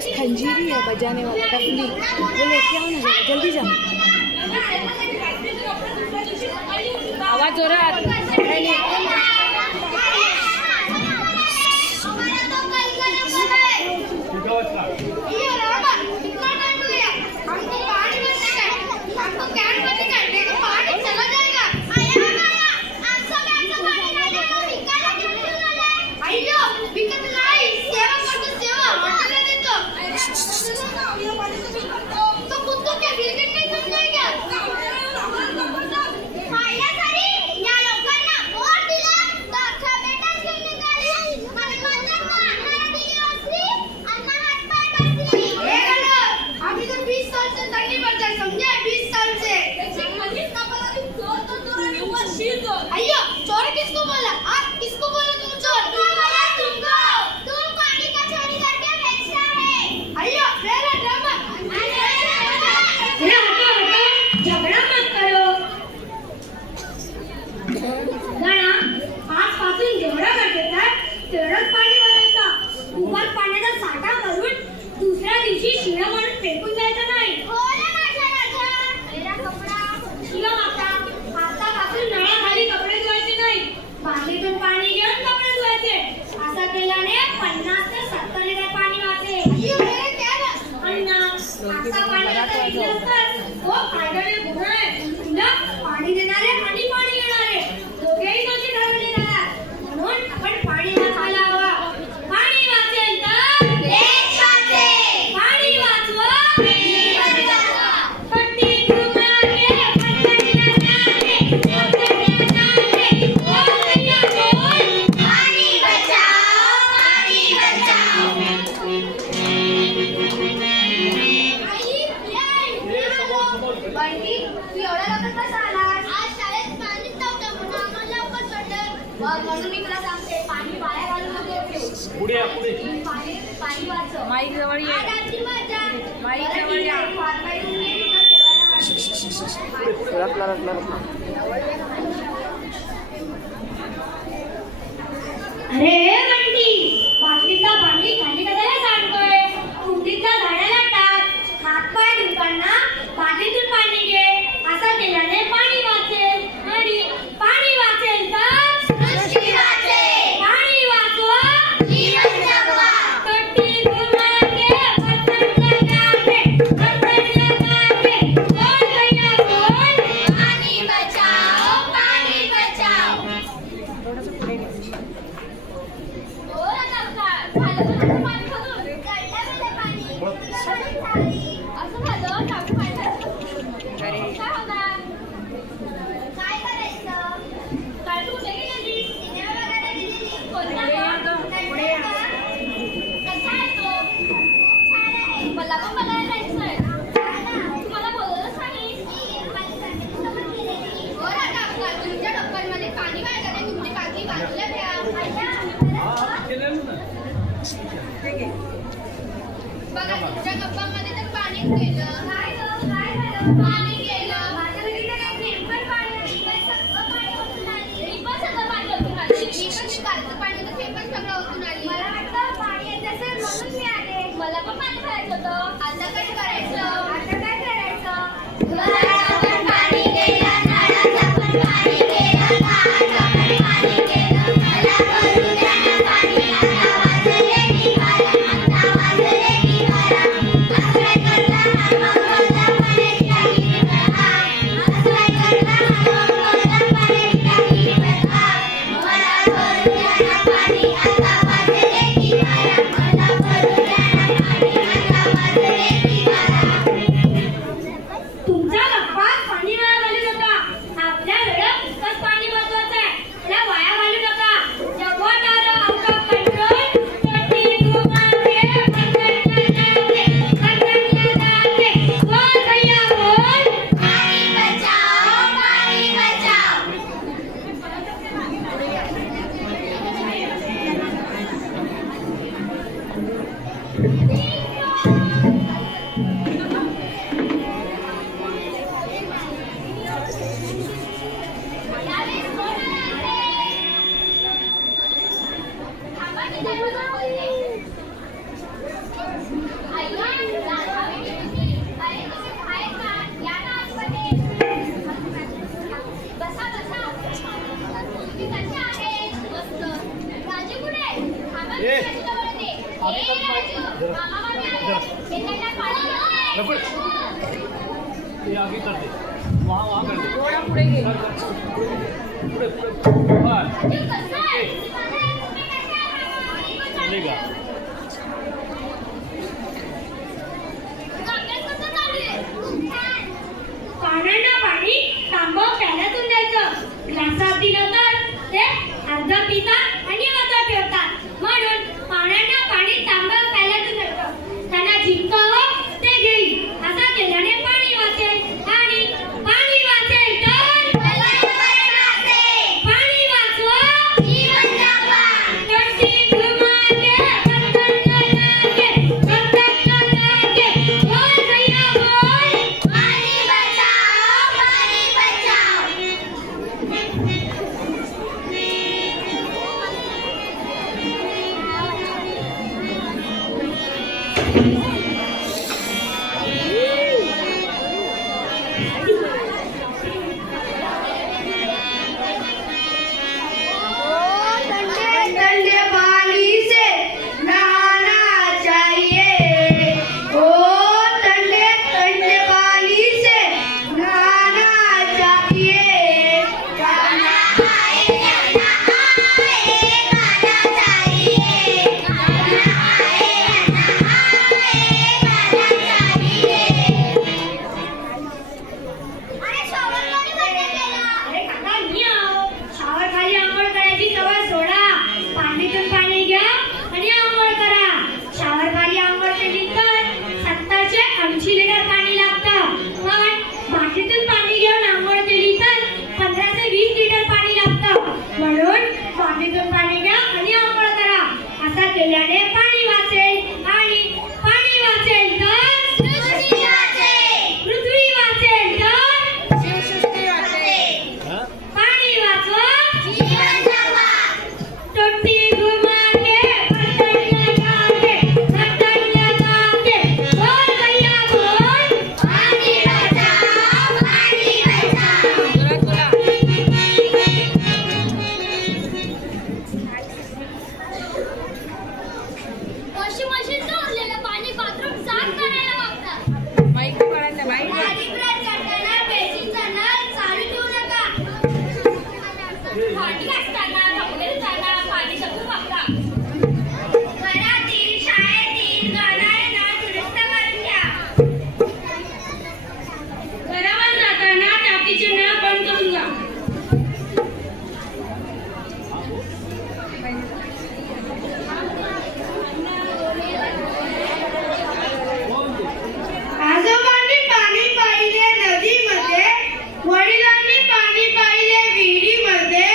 Pass खंजीरी है बजाने वाला डफली, वो लेके आओ ना जल्दी जाओ। आवाज हो रहा है। माईक जवळ ये, माईक जवळ या। अरे बंटी, बाटलीतला पाणी खाली कशाला सांडतोय? कुंडीतल्या झाडाला टाक, हात पाय धुताना बाटलीतून पाणी घे, असं केल्याने पाणी वाचेल आणि पाणी वाचेल तर सृष्टी वाचेल। पाणी वाचवा जीवन जगवा। कट्टी घुमाके बर्तन लगाके बोल भैया बोल, पाणी बचाओ पाणी बचाओ। बघा तुमच्या कप्पामध्ये तर पाणी गेलं। काय पाणी गेलं माझ्या बघितलं काय थेंब पण पाणी नाही, काय सगळं पाणी ओतून आली। मी पण सगळं पाणी ओतून आली, मी पण कालचं पाणी तर थेंब पण सगळं ओतून आली। मला वाटतं पाणी येत असेल म्हणून मी आले। मला पण पाणी भरायचं होतं, आता काय करायचं? आता काय करायचं? घराचं पण पाणी गेलं, नळाचं पण पाणी गेलं, दाराचं पण पाणी गेलं, मला भरू द्या ना पाणी। आता वाजले निवारा, आता वाजले निवारा, असं करता मग बोलता पाण्याची तुम्ही कसे आहेत? मस्त. राजू कुठे आहे? थांबा, मी ए. राजूजवळ येते. ए, राजू, मामा मामी आले. हे त्यांना पाणी घेऊन ये. ये आगे कर दे, वहाँ कर दे, थोडा पुढे घे. पूरे हाँ राजू, कसं आहे? तुम्ही कसे आहात? चलेगा. तुझा अभ्यास कसा चालू आहे? खूप छान. पाण्याला पाणी तांबं प्याल्यातून द्यायचं. ग्लासात दिलं तर ते अर्ध पितात आणि अर्ध ठेवतात. म्हणून पाण्याला पाणी तांबं प्याल्यातून द्यायचं. त्यांना जितकं हवं ते घेईल. असं केल्याने पाणी वाचेल आणि पाणी वाचेल तर पाणी वाचवा जीवन जगवा. धरती घुमाके बंधन लागे बंधन लागे बोल भैया बोल पाणी बचाओ, पाणी बचाओ. ठंडे पानी से नहाना चाहिए। ओ ठंडे ठंडे पानी से नहाना चाहिए। गाना आए या ना आए, गाना चाहिए. गाना आए या ना आए, गाना चाहिए. अरे शॉवर कोणी बंद केला? अरे काका मी आहो. शावर खाली आंघोळ करायची सवय सोडा. पाणीतून पाणी घ्या आणि आंघोळ करा. शावर खाली आंघोळ केली तर 70 ते 80 लिटर पाणी लागतं. पण बाटलीतून पाणी घेऊन आंघोळ केली तर 15 ते 20 लिटर पाणी लागतं. म्हणून बाटलीतून पाणी घ्या आणि आंघोळ करा. असं केल्याने पाणी वाचेल आणि पाणी वाचेल तर सृष्टी वाचेल. पृथ्वी वाचेल तर शिवसृष्टी वाचेल. हाँ पाणी वाचवा जीवन जगवा. टोटी घुमा के बंधन लगा के बोल भैया बोल पाणी बचाओ, पाणी बचाओ. जोरात बोला. वॉशिंग मशीनचं उरलेलं पाणी बाथरूम साफ करायला वापरतात. माईक काढायला माईक. भांडी ब्रश करताना बेसिनचा नळ चालू ठेवू नका. भांडी घासताना, कपडे धुताना पाणी जपून वापरा. घरातील, शाळेतील गळणारे नळ दुरुस्त करून घ्या. घरावर जाताना टाकीचे नळ बंद करून जा. आजोबांनी पाणी पाहिले नदीमध्ये, वडिलांनी पाणी पाहिले विहिरीमध्ये,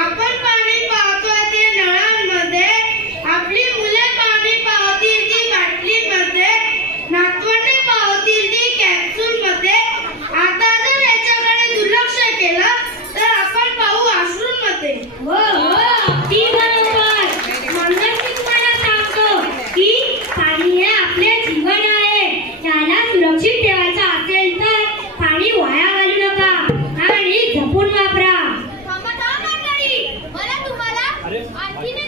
आपण पाणी पाहतोय ते नळांमध्ये, आपली मुले पाणी पाहतील ती बाटलीमध्ये, नातवंडे पाहतील ती कॅप्सूलमध्ये. आता जर याच्याकडे दुर्लक्ष केलं तर आपण पाहू आश्रूमध्ये. हो हो अगदी बरोबर. म्हणूनच मी तुम्हाला सांगतो की पाणी हे आपले जीवन आहे. त्याला सुरक्षित ठेवायचं असेल तर पाणी वाया घालू नका आणि जपून वापरा. थांबा मंडळी. मला तुम्हाला अरे, आणखीन